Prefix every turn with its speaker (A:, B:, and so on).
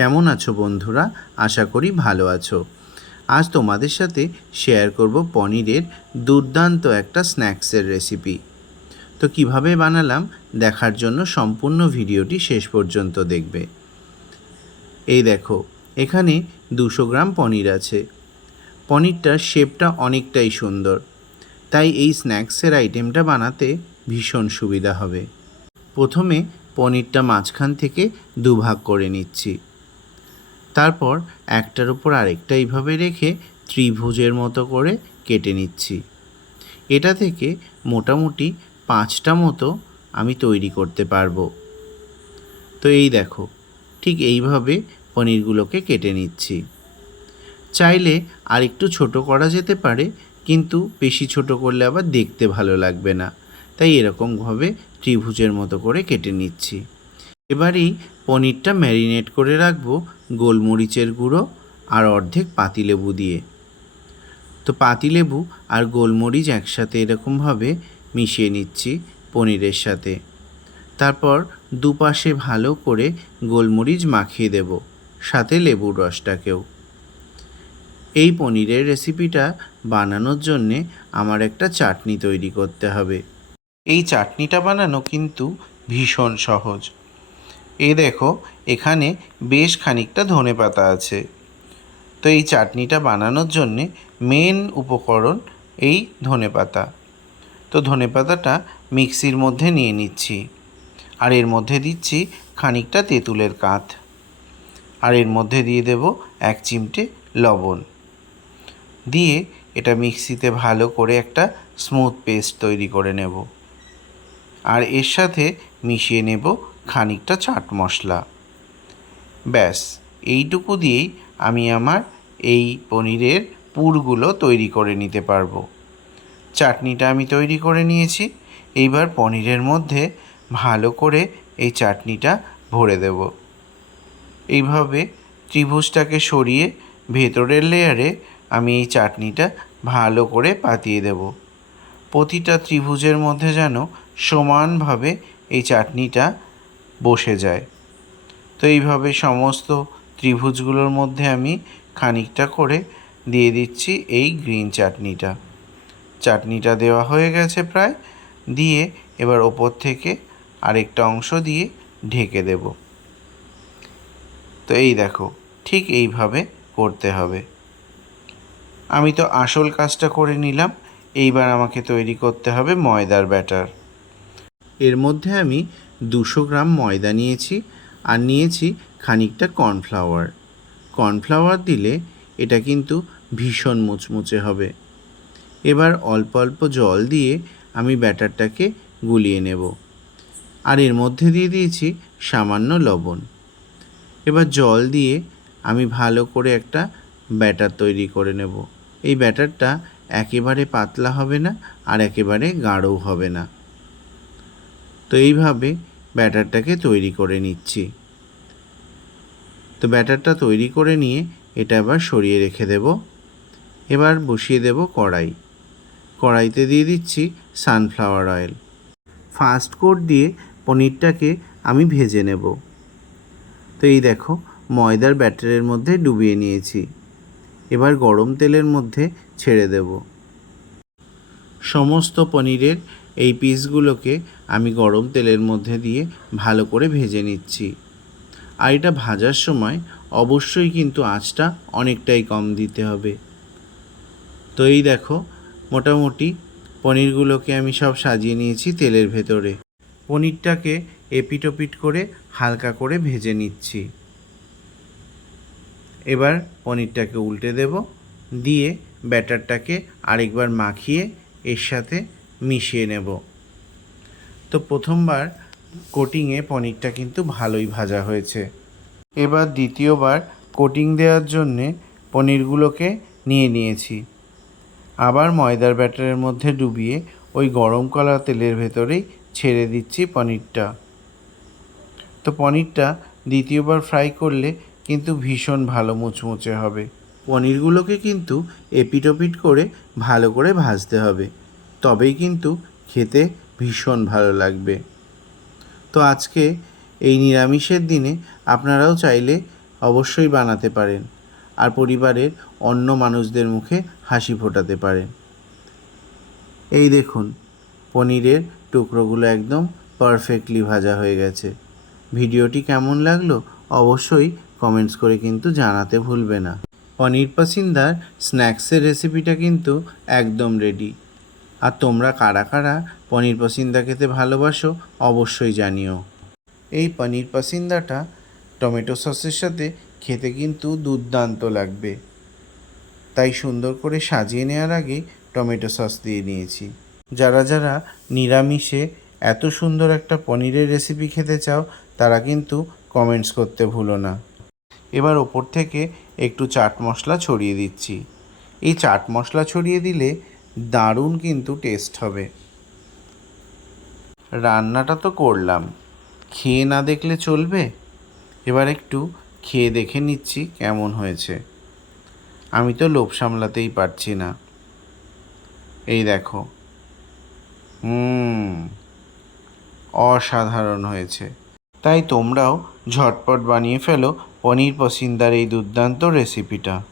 A: কেমন আছো বন্ধুরা? আশা করি ভালো আছো। আজ তোমাদের সাথে শেয়ার করব পনিরের দুর্দান্ত একটা স্ন্যাক্সের রেসিপি তো কীভাবে বানালাম? দেখার জন্য সম্পূর্ণ ভিডিওটি শেষ পর্যন্ত দেখবে। এই দেখো, এখানে দুশো গ্রাম পনির আছে। পনিরটার শেপটা অনেকটাই সুন্দর। তাই এই স্ন্যাক্সের আইটেমটা বানাতে ভীষণ সুবিধা হবে। প্রথমে পনিরটা মাঝখান থেকে দুভাগ করে নিচ্ছি। তারপর একটার উপর আরেকটা এইভাবে রেখে ত্রিভুজের মতো করে কেটে নিচ্ছি। এটা থেকে মোটামুটি পাঁচটা মতো আমি তৈরি করতে পারব। তো এই দেখো, ঠিক এইভাবে পনিরগুলোকে কেটে নিচ্ছি। চাইলে আর একটু ছোট করা যেতে পারে, কিন্তু বেশি ছোট করলে আবার দেখতে ভালো লাগবে না। তাই এরকমভাবে ত্রিভুজের মতো করে কেটে নিচ্ছি। এবারেই পনিরটা ম্যারিনেট করে রাখব গোলমরিচের গুঁড়ো আর অর্ধেক পাতিলেবু দিয়ে। তো পাতিলেবু আর গোলমরিচ একসাথে এরকমভাবে মিশিয়ে নিচ্ছি পনিরের সাথে। তারপর দুপাশে ভালো করে গোলমরিচ মাখিয়ে দেব সাথে লেবুর রসটাকেও। এই পনিরের রেসিপিটা বানানোর জন্যে আমার একটা চাটনি তৈরি করতে হবে। এই চাটনিটা বানানো কিন্তু ভীষণ সহজ। এই দেখো, এখানে বেশ খানিকটা ধনে পাতা আছে। তো এই চাটনিটা বানানোর জন্যে মেন উপকরণ এই ধনে পাতা। তো ধনে পাতাটা মিক্সির মধ্যে নিয়ে নিচ্ছি। আর এর মধ্যে দিচ্ছি খানিকটা তেঁতুলের কাঁধ আর এর মধ্যে দিয়ে দেব এক চিমটে লবণ। দিয়ে এটা মিক্সিতে ভালো করে একটা স্মুথ পেস্ট তৈরি করে নেব। আর এর সাথে মিশিয়ে নেব খানিকটা চাট মশলা। ব্যাস, এইটুকু দিয়েই আমি আমার এই পনিরের পুরগুলো তৈরি করে নিতে পারব। চাটনিটা আমি তৈরি করে নিয়েছি। এইবার পনিরের মধ্যে ভালো করে এই চাটনিটা ভরে দেব। এইভাবে ত্রিভুজটাকে সরিয়ে ভেতরের লেয়ারে আমি এই চাটনিটা ভালো করে পাতিয়ে দেব। প্রতিটা ত্রিভুজের মধ্যে যেন সমানভাবে এই চাটনিটা বসে যায়। তো এইভাবে সমস্ত ত্রিভুজগুলোর মধ্যে আমি খানিকটা করে দিয়ে দিচ্ছি এই গ্রিন চাটনিটা। চাটনিটা দেওয়া হয়ে গেছে প্রায়। দিয়ে এবার ওপর থেকে আরেকটা অংশ দিয়ে ঢেকে দেব। তো এই দেখো, ঠিক এইভাবে করতে হবে। আমি তো আসল কাজটা করে নিলাম, এইবার আমাকে তৈরি করতে হবে ময়দার ব্যাটার। এর মধ্যে আমি দুশো গ্রাম ময়দা নিয়েছি আর নিয়েছি খানিকটা কর্নফ্লাওয়ার। কর্নফ্লাওয়ার দিলে এটা কিন্তু ভীষণ মুচমুচে হবে। এবার অল্প অল্প জল দিয়ে আমি ব্যাটারটাকে গুলিয়ে নেব। আর এর মধ্যে দিয়ে দিয়েছি সামান্য লবণ। এবার জল দিয়ে আমি ভালো করে একটা ব্যাটার তৈরি করে নেব। এই ব্যাটারটা একেবারে পাতলা হবে না আর একেবারে গাঢ়ও হবে না। তো এইভাবে ব্যাটারটাকে তৈরি করে নিচ্ছি। তো ব্যাটারটা তৈরি করে নিয়ে এটা আবার সরিয়ে রেখে দেব। এবার বসিয়ে দেব কড়াই। কড়াইতে দিয়ে দিচ্ছি সানফ্লাওয়ার অয়েল ফাস্ট কোট দিয়ে পনিরটাকে আমি ভেজে নেব। তো এই দেখো, ময়দার ব্যাটারের মধ্যে ডুবিয়ে নিয়েছি। এবার গরম তেলের মধ্যে ছেড়ে দেব। সমস্ত পনিরের এই পিসগুলোকে আমি গরম তেলের মধ্যে দিয়ে ভালো করে ভেজে নিচ্ছি। আর এটা ভাজার সময় অবশ্যই কিন্তু আঁচটা অনেকটাই কম দিতে হবে। তো এই দেখো, মোটামুটি পনিরগুলোকে আমি সব সাজিয়ে নিয়েছি তেলের ভেতরে। পনিরটাকে এপিটোপিট করে হালকা করে ভেজে নিচ্ছি। এবার পনিরটাকে উল্টে দেব, দিয়ে ব্যাটারটাকে আরেকবার মাখিয়ে এর সাথে মিশিয়ে নেব। তো প্রথমবার কোটিংয়ে পনিরটা কিন্তু ভালোই ভাজা হয়েছে। এবার দ্বিতীয়বার কোটিং দেওয়ার জন্যে পনিরগুলোকে নিয়ে নিয়েছি। আবার ময়দার ব্যাটারের মধ্যে ডুবিয়ে ওই গরম কলা তেলের ভেতরেই ছেড়ে দিচ্ছি পনিরটা। তো পনিরটা দ্বিতীয়বার ফ্রাই করলে কিন্তু ভীষণ ভালো মুচমুচে হবে। পনিরগুলোকে কিন্তু এপিটোপিট করে ভালো করে ভাজতে হবে। তবেই কিন্তু খেতে ভীষণ ভালো লাগবে। তো আজকে এই নিরামিষের দিনে আপনারাও চাইলে অবশ্যই বানাতে পারেন আর পরিবারের অন্য মানুষদের মুখে হাসি ফোটাতে পারেন। এই দেখুন, পনিরের টুকরোগুলো একদম পারফেক্টলি ভাজা হয়ে গেছে। ভিডিওটি কেমন লাগল অবশ্যই কমেন্টস করে কিন্তু জানাতে ভুলবে না। পনির পাসিন্দার স্ন্যাক্সের রেসিপিটা কিন্তু একদম রেডি। আর তোমরা কারা কারা পনির পাসিন্দা খেতে ভালোবাসো অবশ্যই জানিও। এই পনির পাসিন্দাটা টমেটো সসের সাথে খেতে কিন্তু দুর্দান্ত লাগবে। তাই সুন্দর করে সাজিয়ে নেওয়ার আগে টমেটো সস দিয়ে নিয়েছি। যারা যারা নিরামিষে এত সুন্দর একটা পনিরের রেসিপি খেতে চাও, তারা কিন্তু কমেন্টস করতে ভুলো না। এবার ওপর থেকে একটু চাট মশলা ছড়িয়ে দিচ্ছি। এই চাট মশলা ছড়িয়ে দিলে দারুণ কিন্তু টেস্ট হবে। রান্নাটা তো করলাম। খেয়ে না দেখলে চলবে? এবার একটু খেয়ে দেখে নিচ্ছি কেমন হয়েছে। আমি তো লোভ সামলাতেই পারছি না। এই দেখো। হুম, অসাধারণ হয়েছে। তাই তোমরাও ঝটপট বানিয়ে ফেলো পনির পসিন্দার এই দুর্দান্ত রেসিপিটা